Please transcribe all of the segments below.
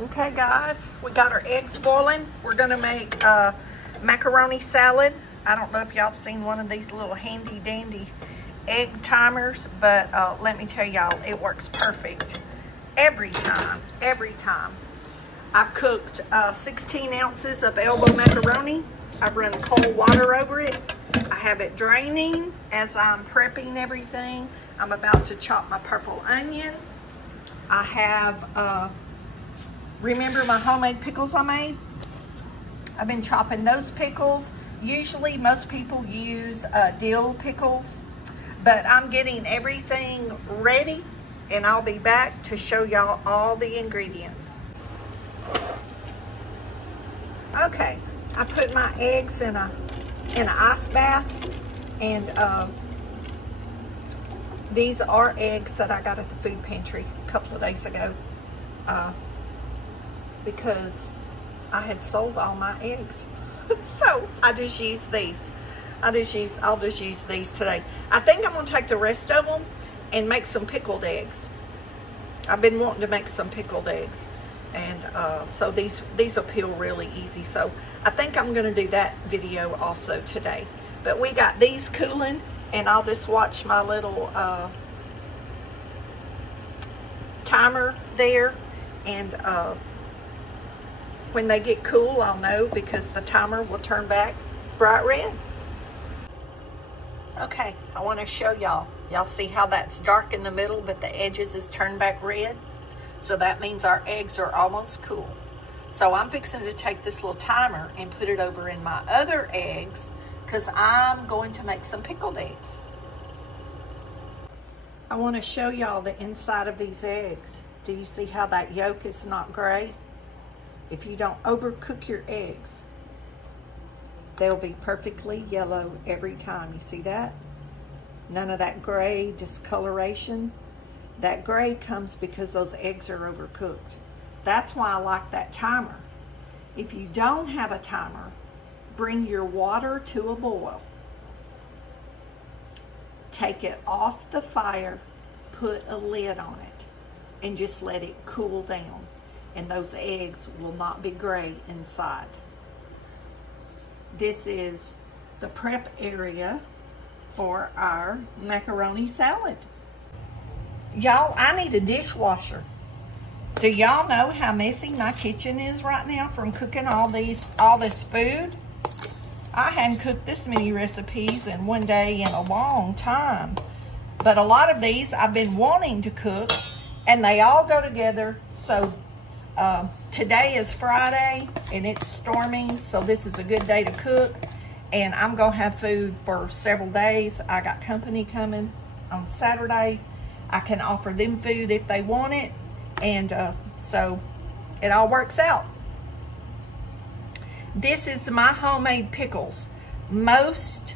Okay guys, we got our eggs boiling. We're gonna make macaroni salad. I don't know if y'all seen one of these little handy dandy egg timers, but let me tell y'all, it works perfect every time. I've cooked 16 ounces of elbow macaroni. I've run cold water over it. I have it draining as I'm prepping everything. I'm about to chop my purple onion. I have remember my homemade pickles I made? I've been chopping those pickles. Usually most people use dill pickles, but I'm getting everything ready and I'll be back to show y'all all the ingredients. Okay, I put my eggs in an ice bath, and these are eggs that I got at the food pantry a couple of days ago. Because I had sold all my eggs. So I just used these. I'll just use these today. I think I'm gonna take the rest of them and make some pickled eggs. I've been wanting to make some pickled eggs. And so these will peel really easy. So I think I'm gonna do that video also today. But we got these cooling, and I'll just watch my little timer there, and when they get cool, I'll know, because the timer will turn back bright red. Okay, I want to show y'all. Y'all see how that's dark in the middle, but the edges is turned back red? So that means our eggs are almost cool. So I'm fixing to take this little timer and put it over in my other eggs, because I'm going to make some pickled eggs. I want to show y'all the inside of these eggs. Do you see how that yolk is not gray? If you don't overcook your eggs, they'll be perfectly yellow every time. You see that? None of that gray discoloration. That gray comes because those eggs are overcooked. That's why I like that timer. If you don't have a timer, bring your water to a boil. Take it off the fire, put a lid on it, and just let it cool down. And those eggs will not be gray inside. This is the prep area for our macaroni salad. Y'all, I need a dishwasher. Do y'all know how messy my kitchen is right now from cooking all this food? I hadn't cooked this many recipes in one day in a long time. But a lot of these I've been wanting to cook, and they all go together. So today is Friday and it's storming, so this is a good day to cook, and I'm gonna have food for several days. I got company coming on Saturday. I can offer them food if they want it, and so it all works out. This is my homemade pickles. Most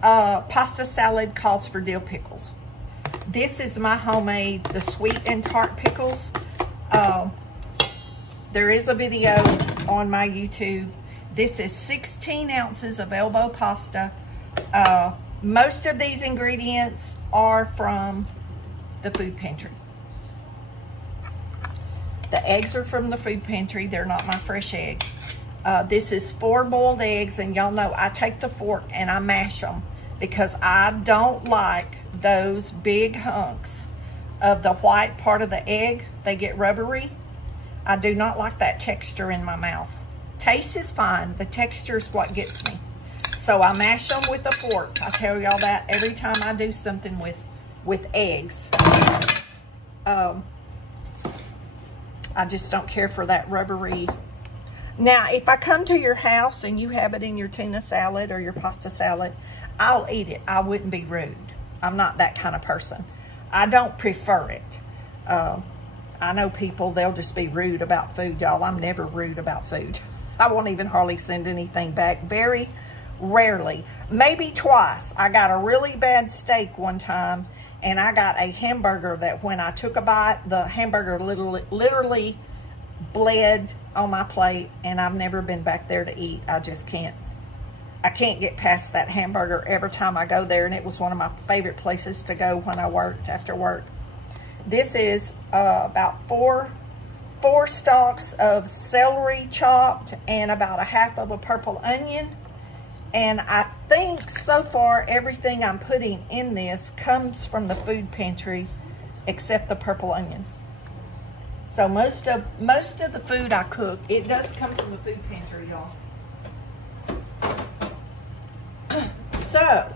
pasta salad calls for dill pickles. This is my homemade, the sweet and tart pickles. There is a video on my YouTube. This is 16 ounces of elbow pasta. Most of these ingredients are from the food pantry. The eggs are from the food pantry. They're not my fresh eggs. This is 4 boiled eggs, and y'all know I take the fork and I mash them because I don't like those big hunks of the white part of the egg. They get rubbery. I do not like that texture in my mouth. Taste is fine. The texture is what gets me. So I mash them with a fork. I tell y'all that every time I do something with eggs. I just don't care for that rubbery. Now, if I come to your house and you have it in your tuna salad or your pasta salad, I'll eat it. I wouldn't be rude. I'm not that kind of person. I don't prefer it. I know people, they'll just be rude about food, y'all. I'm never rude about food. I won't even hardly send anything back. Very rarely. Maybe twice. I got a really bad steak one time, and I got a hamburger that when I took a bite, the hamburger literally bled on my plate, and I've never been back there to eat. I just can't. I can't get past that hamburger every time I go there, and it was one of my favorite places to go when I worked after work. This is about 4 4 stalks of celery chopped, and about a half of a purple onion. And I think so far everything I'm putting in this comes from the food pantry except the purple onion. So most of the food I cook, it does come from the food pantry, y'all. So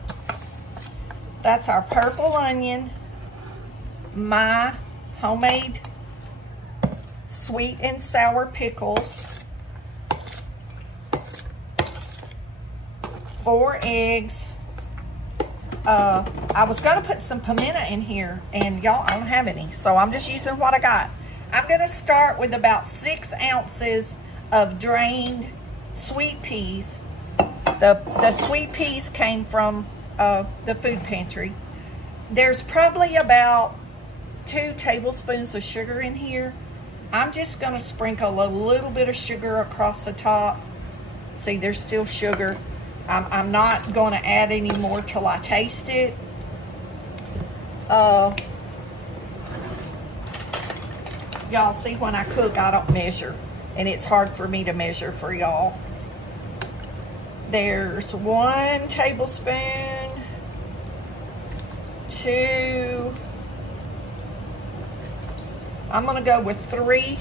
that's our purple onion, my homemade sweet and sour pickles, 4 eggs. I was gonna put some pimento in here, and y'all, I don't have any, so I'm just using what I got. I'm gonna start with about 6 ounces of drained sweet peas. The sweet peas came from the food pantry. There's probably about 2 tablespoons of sugar in here. I'm just gonna sprinkle a little bit of sugar across the top. See, there's still sugar. I'm not gonna add any more till I taste it. Y'all see, when I cook, I don't measure, and it's hard for me to measure for y'all. There's 1 tablespoon, 2, I'm gonna go with 3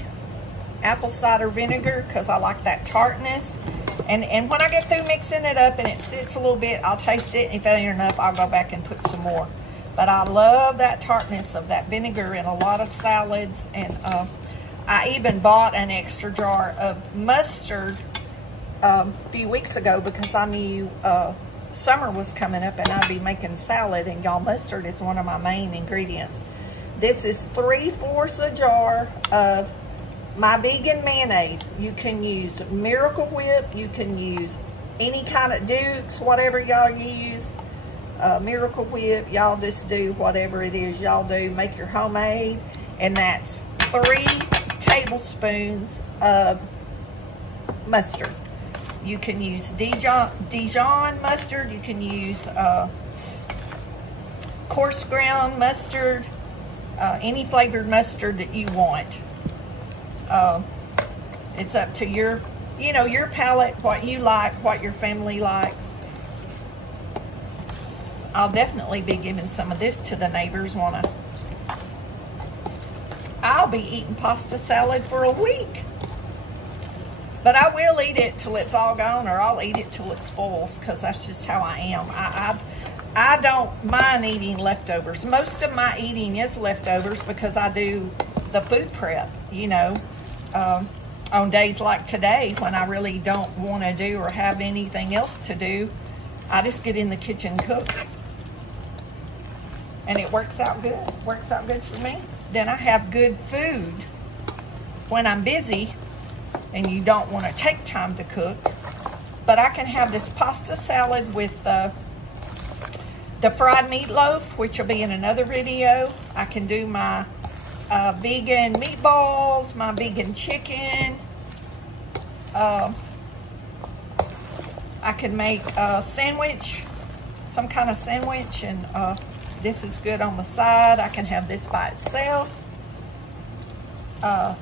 apple cider vinegar because I like that tartness. And when I get through mixing it up and it sits a little bit, I'll taste it. If it ain't enough, I'll go back and put some more. But I love that tartness of that vinegar in a lot of salads. And I even bought an extra jar of mustard a few weeks ago because I knew summer was coming up and I'd be making salad. And y'all, mustard is one of my main ingredients. This is 3/4 a jar of my vegan mayonnaise. You can use Miracle Whip. You can use any kind of Dukes, whatever y'all use. Miracle Whip, y'all just do whatever it is y'all do. Make your homemade. And that's 3 tablespoons of mustard. You can use Dijon mustard. You can use coarse ground mustard. Any flavored mustard that you want. It's up to your, your palate, what you like, what your family likes. I'll definitely be giving some of this to the neighbors. I'll be eating pasta salad for a week. But I will eat it till it's all gone, or I'll eat it till it spoils, because that's just how I am. I don't mind eating leftovers. Most of my eating is leftovers because I do the food prep, on days like today when I really don't want to do or have anything else to do. I just get in the kitchen and cook. And it works out good. Works out good for me. Then I have good food when I'm busy and you don't want to take time to cook. But I can have this pasta salad with the fried meatloaf, which will be in another video. I can do my vegan meatballs, my vegan chicken. I can make a sandwich, some kind of sandwich, and this is good on the side. I can have this by itself.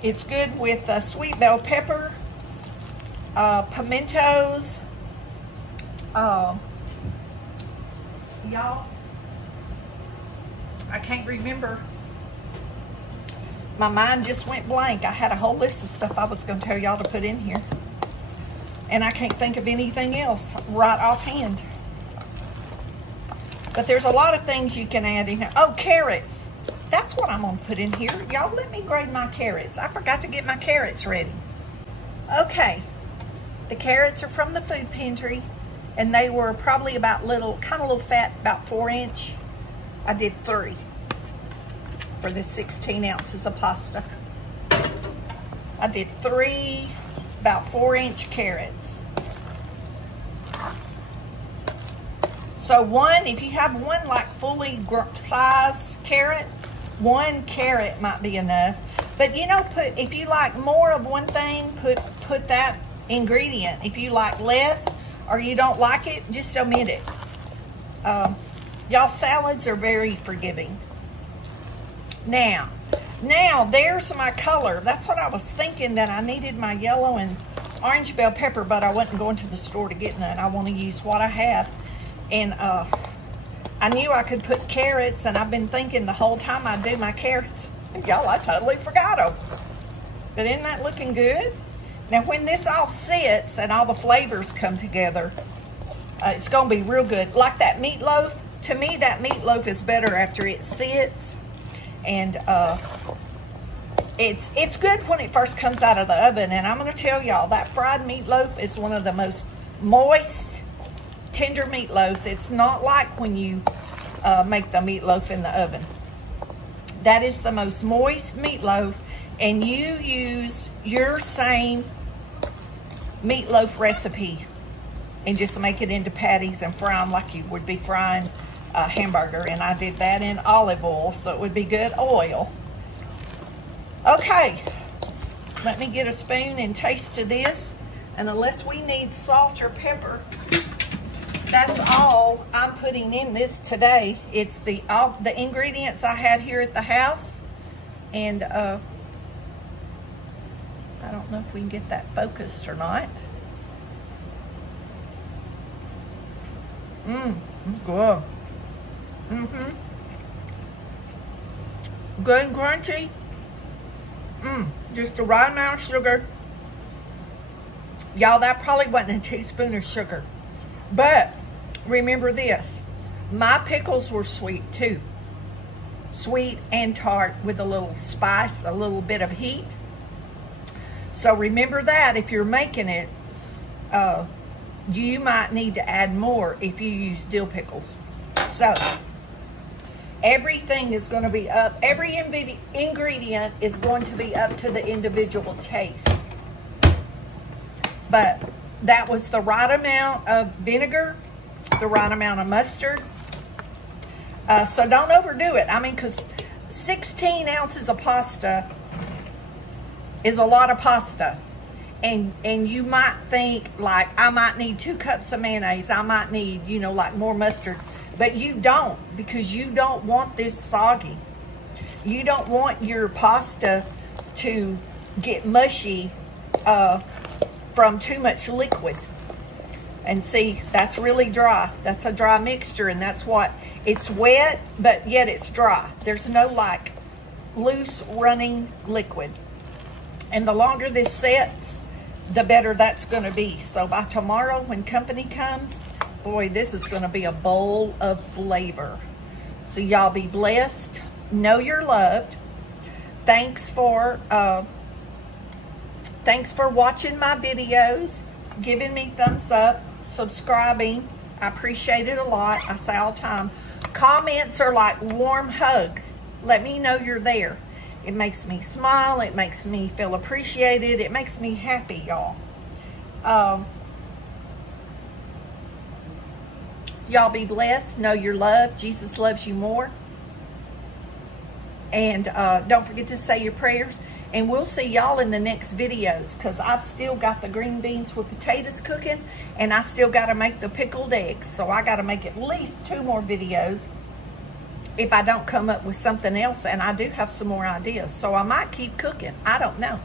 It's good with sweet bell pepper, pimentos. Y'all, I can't remember. My mind just went blank. I had a whole list of stuff I was going to tell y'all to put in here. And I can't think of anything else right offhand. But there's a lot of things you can add in here. Oh, carrots. That's what I'm going to put in here. Y'all, let me grade my carrots. I forgot to get my carrots ready. Okay. The carrots are from the food pantry. And they were probably about kind of little fat, about 4-inch. I did 3 for the 16 ounces of pasta. I did 3 about 4-inch carrots. So if you have one like fully size carrot, 1 carrot might be enough. But if you like more of one thing, put that ingredient. If you like less, or you don't like it, just omit it. Y'all, salads are very forgiving. Now, Now, there's my color. That's what I was thinking, that I needed my yellow and orange bell pepper, but I wasn't going to the store to get none. I want to use what I have. And I knew I could put carrots, and I've been thinking the whole time I do my carrots. Y'all, I totally forgot them. But isn't that looking good? Now, when this all sits and all the flavors come together, it's going to be real good. Like that meatloaf, to me, that meatloaf is better after it sits. And it's good when it first comes out of the oven. And I'm going to tell y'all, that fried meatloaf is one of the most moist, tender meatloafs. It's not like when you make the meatloaf in the oven. That is the most moist meatloaf. And you use your same meatloaf recipe and just make it into patties and fry them like you would be frying a hamburger. And I did that in olive oil, so it would be good oil. Okay, let me get a spoon and taste to this. And unless we need salt or pepper, that's all I'm putting in this today. It's all the ingredients I had here at the house. And I don't know if we can get that focused or not. Good. Good and crunchy. Just the right amount of sugar. Y'all, that probably wasn't a teaspoon of sugar. But remember this, my pickles were sweet too. Sweet and tart with a little spice, a little bit of heat. So remember that if you're making it, you might need to add more if you use dill pickles. So everything is going to be up. Every ingredient is going to be up to the individual taste. But that was the right amount of vinegar, the right amount of mustard. So don't overdo it. I mean, because 16 ounces of pasta is a lot of pasta. And you might think, like, I might need 2 cups of mayonnaise. I might need, you know, like more mustard. But you don't, because you don't want this soggy. You don't want your pasta to get mushy from too much liquid. And see, that's really dry. That's a dry mixture, and that's what, it's wet, but yet it's dry. There's no like loose running liquid. And the longer this sets, the better that's gonna be. So by tomorrow when company comes, boy, this is gonna be a bowl of flavor. So y'all be blessed. Know you're loved. Thanks for watching my videos, giving me thumbs up, subscribing. I appreciate it a lot. I say all the time. Comments are like warm hugs. Let me know you're there. It makes me smile. It makes me feel appreciated. It makes me happy, y'all. Y'all be blessed. Know you're loved. Jesus loves you more. And don't forget to say your prayers. And we'll see y'all in the next videos, because I've still got the green beans with potatoes cooking, and I still got to make the pickled eggs. So I got to make at least 2 more videos if I don't come up with something else. And I do have some more ideas, so I might keep cooking. I don't know.